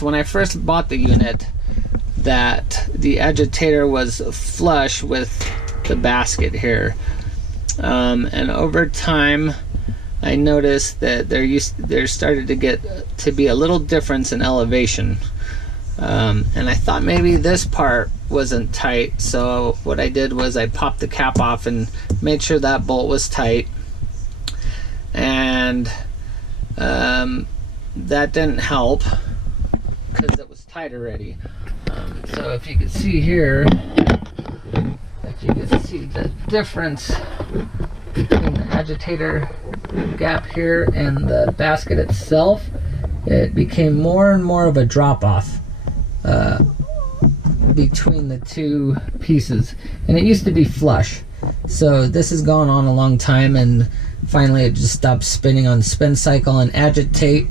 When I first bought the unit, that the agitator was flush with the basket here, and over time I noticed that there started to get to be a little difference in elevation, and I thought maybe this part wasn't tight, so what I did was I popped the cap off and made sure that bolt was tight, and that didn't help because it was tight already. So if you can see here, if you can see the difference between the agitator gap here and the basket itself, it became more and more of a drop-off between the two pieces, and it used to be flush. So this has gone on a long time, and finally it just stopped spinning on spin cycle and agitate.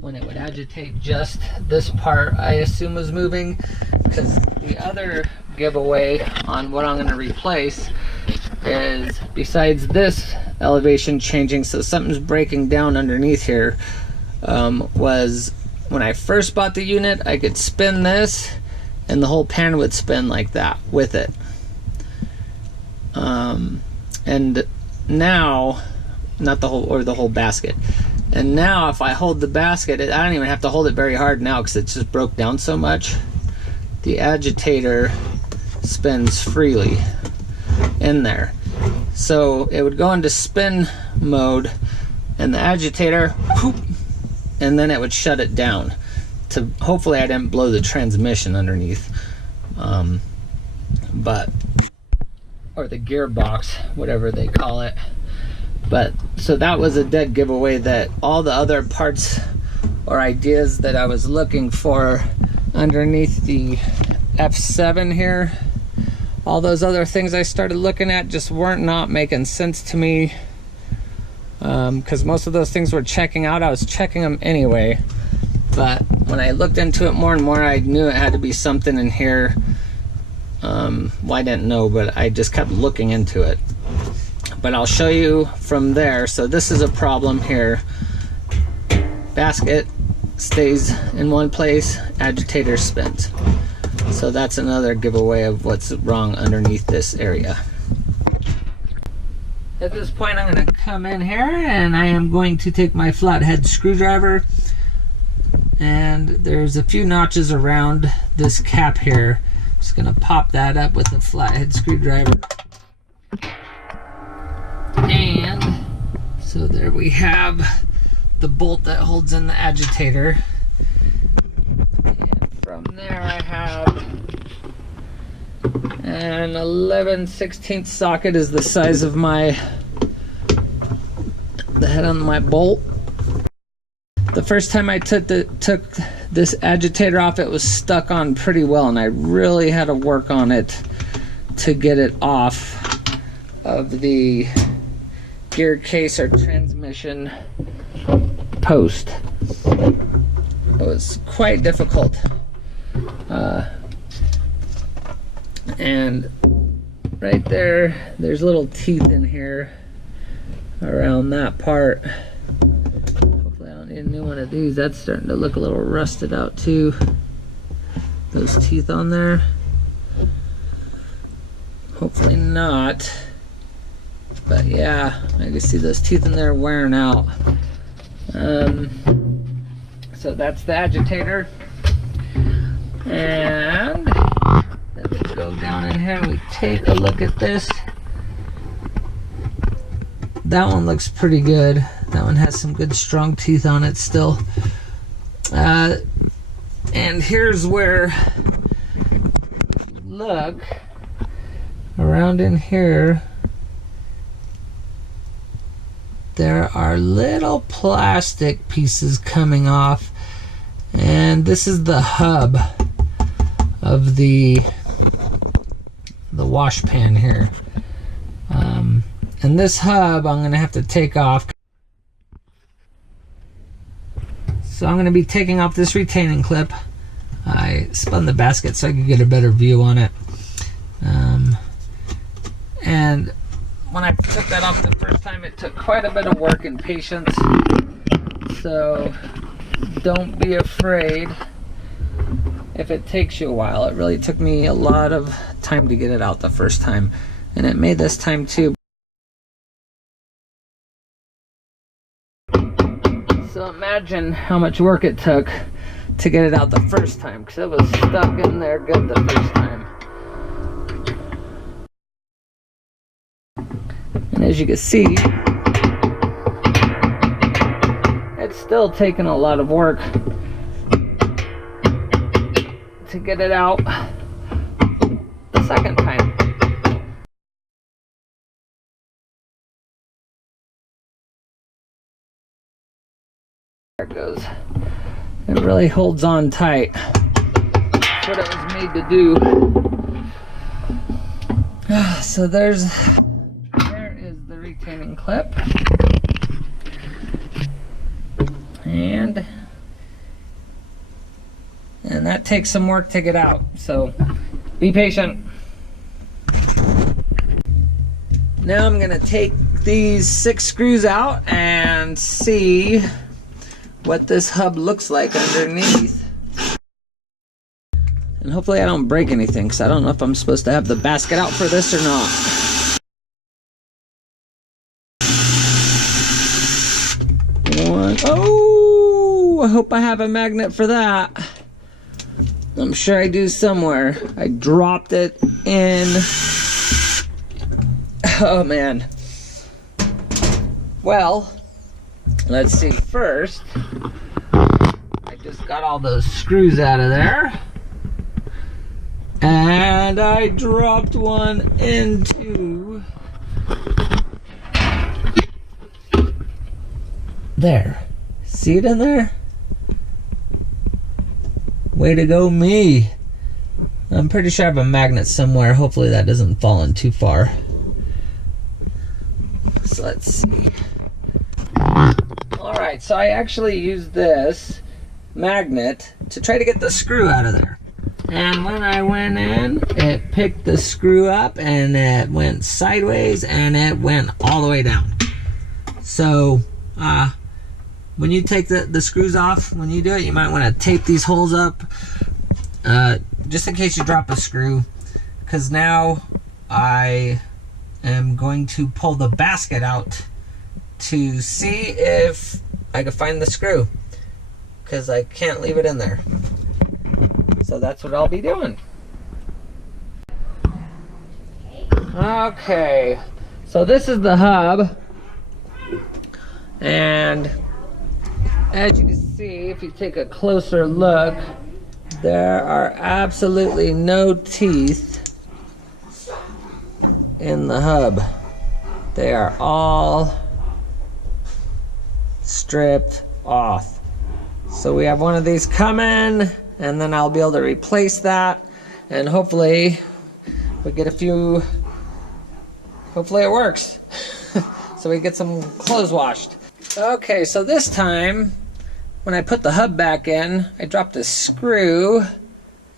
When it would agitate, just this part I assume was moving, because the other giveaway on what I'm going to replace is, besides this elevation changing, so something's breaking down underneath here, was when I first bought the unit I could spin this and the whole pan would spin like that with it, and now, not the whole, or the whole basket. And now if I hold the basket, I don't even have to hold it very hard now because it just broke down so much. The agitator spins freely in there. So it would go into spin mode and the agitator, whoop, and then it would shut it down. To hopefully I didn't blow the transmission underneath. Or the gearbox, whatever they call it. But so that was a dead giveaway, that all the other parts or ideas that I was looking for underneath the F7 here, all those other things I started looking at just weren't not making sense to me, because most of those things were checking out. I was checking them anyway, but when I looked into it more and more, I knew it had to be something in here. Well, I didn't know, but I just kept looking into it. But I'll show you from there. So this is a problem here. Basket stays in one place, agitator spins. So that's another giveaway of what's wrong underneath this area. At this point I'm going to come in here and I am going to take my flathead screwdriver, and there's a few notches around this cap here. I'm just going to pop that up with a flathead screwdriver. And so there we have the bolt that holds in the agitator. And from there I have an 11/16 socket is the size of the head on my bolt. The first time I took this agitator off, it was stuck on pretty well, and I really had to work on it to get it off of the gear case or transmission post. It was quite difficult, and right there's little teeth in here around that part. Hopefully I don't need a new one of these. That's starting to look a little rusted out too, those teeth on there. Hopefully not. But yeah, I can see those teeth in there wearing out. So that's the agitator. And then we go down in here and we take a look at this. That one looks pretty good. That one has some good strong teeth on it still. And here's where, look around in here, there are little plastic pieces coming off, and this is the hub of the wash pan here. And this hub I'm gonna have to take off. So I'm gonna be taking off this retaining clip. I spun the basket so I could get a better view on it. And when I took that off the first time, it took quite a bit of work and patience. So don't be afraid if it takes you a while. It really took me a lot of time to get it out the first time, and it may this time too. So imagine how much work it took to get it out the first time, because it was stuck in there good the first time. And as you can see, it's still taking a lot of work to get it out the second time. There it goes. It really holds on tight. That's what it was made to do. So there is the retaining clip. And that takes some work to get out, so be patient. Now I'm gonna take these 6 screws out and see what this hub looks like underneath. And hopefully I don't break anything, because I don't know if I'm supposed to have the basket out for this or not. Oh, I hope I have a magnet for that. I'm sure I do somewhere. I dropped it in. Oh man. Well, let's see. First, I just got all those screws out of there. And I dropped one into there. See it in there? Way to go, me. I'm pretty sure I have a magnet somewhere. Hopefully that doesn't fall in too far. So let's see. Alright, so I actually used this magnet to try to get the screw out of there. And when I went in, it picked the screw up and it went sideways and it went all the way down. So, when you take the screws off, when you do it, you might want to tape these holes up just in case you drop a screw, because now I am going to pull the basket out to see if I can find the screw, because I can't leave it in there. So that's what I'll be doing. Okay, so this is the hub, and as you can see, if you take a closer look, there are absolutely no teeth in the hub. They are all stripped off. So we have one of these coming, and then I'll be able to replace that, and hopefully we get a few, hopefully it works. So we get some clothes washed. Okay, so this time, when I put the hub back in, I dropped a screw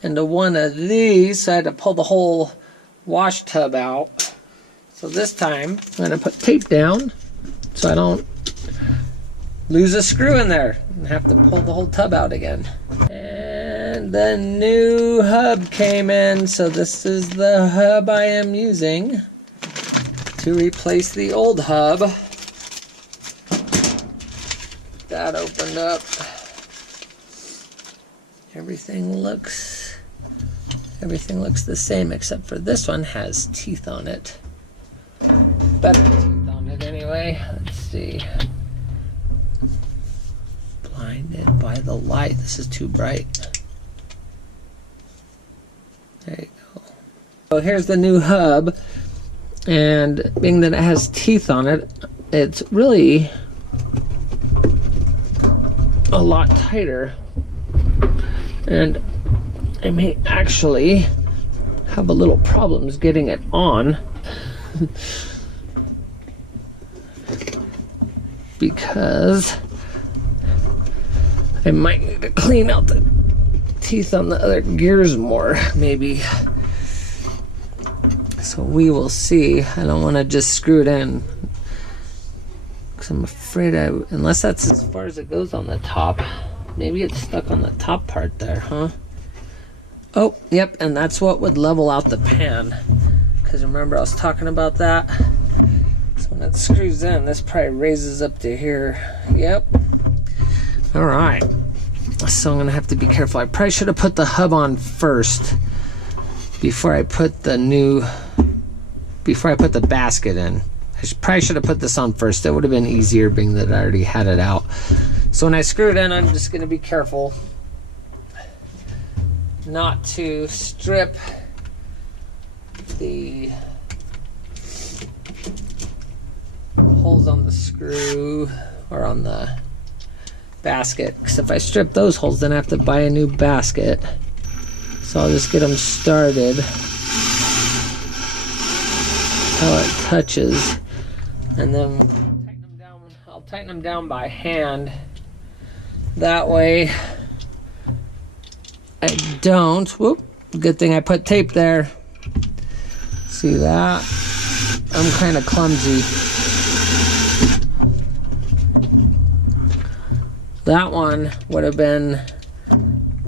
into one of these, so I had to pull the whole wash tub out. So this time, I'm gonna put tape down so I don't lose a screw in there and have to pull the whole tub out again. And the new hub came in, so this is the hub I am using to replace the old hub. That opened up. Everything looks the same, except for this one has teeth on it. Better teeth on it anyway. Let's see. Blinded by the light. This is too bright. There you go. So here's the new hub, and being that it has teeth on it, it's really a lot tighter, and I may actually have a little problems getting it on because I might need to clean out the teeth on the other gears more, maybe. So we will see. I don't want to just screw it in, because I'm afraid unless that's as far as it goes on the top. maybe it's stuck on the top part there, huh? Oh, yep, and that's what would level out the pan. Because remember I was talking about that? So when it screws in, this probably raises up to here. Yep. Alright. So I'm going to have to be careful. I probably should have put the hub on first before I put the basket in. Probably should have put this on first. That would have been easier being that I already had it out. So when I screw it in, I'm just going to be careful not to strip the holes on the screw or on the basket, because if I strip those holes, then I have to buy a new basket. So I'll just get them started how it touches, and then tighten them down. I'll tighten them down by hand. That way I don't, whoop, good thing I put tape there. See that? I'm kind of clumsy. That one would have been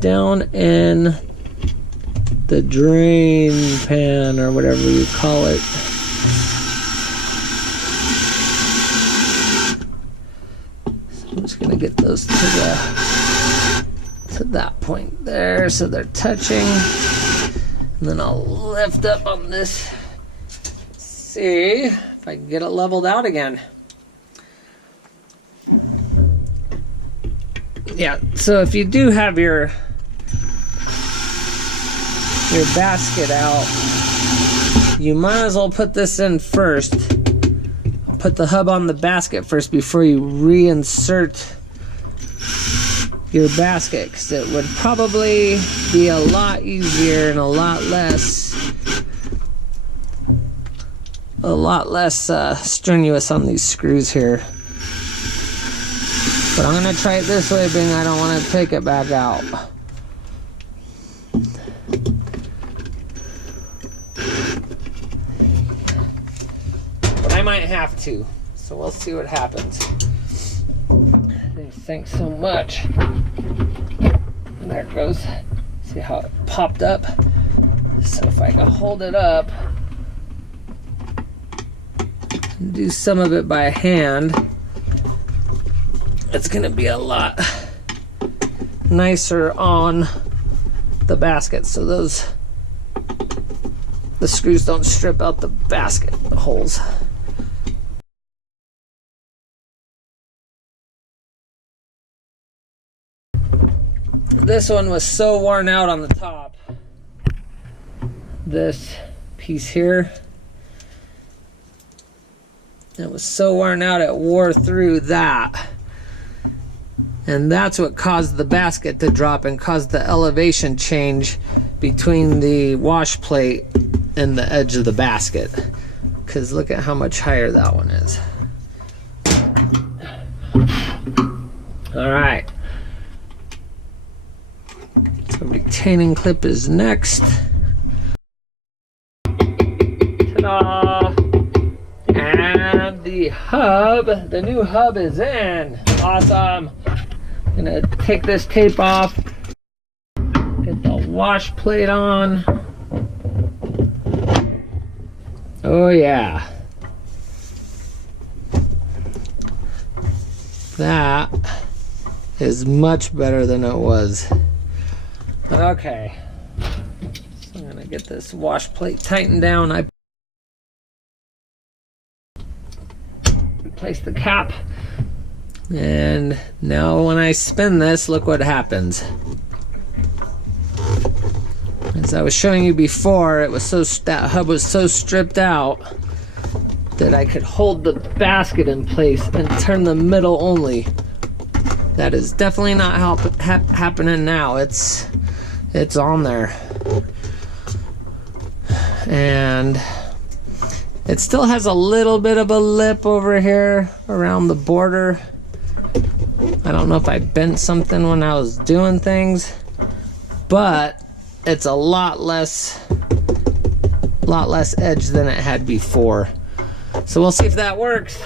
down in the drain pan or whatever you call it. So I'm just gonna get those to that point there so they're touching. And then I'll lift up on this, see if I can get it leveled out again. Yeah, so if you do have your basket out, you might as well put this in first. Put the hub on the basket first before you reinsert your basket, because it would probably be a lot easier and a lot less strenuous on these screws here. But I'm gonna try it this way, being I don't want to take it back out. But I might have to, so we'll see what happens. Thanks so much. And there it goes. See how it popped up? So if I can hold it up and do some of it by hand, it's gonna be a lot nicer on the basket, so the screws don't strip out the basket holes. This one was so worn out on the top. This piece here, it was so worn out it wore through that. And that's what caused the basket to drop and caused the elevation change between the wash plate and the edge of the basket. Because look at how much higher that one is. All right. So retaining clip is next. Ta-da! And the hub, the new hub is in. Awesome. I'm gonna take this tape off, get the wash plate on. Oh yeah. That is much better than it was. Okay. So I'm gonna get this wash plate tightened down. I replace the cap. And now when I spin this, look what happens. As I was showing you before, it was that hub was so stripped out that I could hold the basket in place and turn the middle only. That is definitely not happening now. It's on there. And it still has a little bit of a lip over here around the border. I don't know if I bent something when I was doing things, but it's a lot less edge than it had before. So we'll see if that works.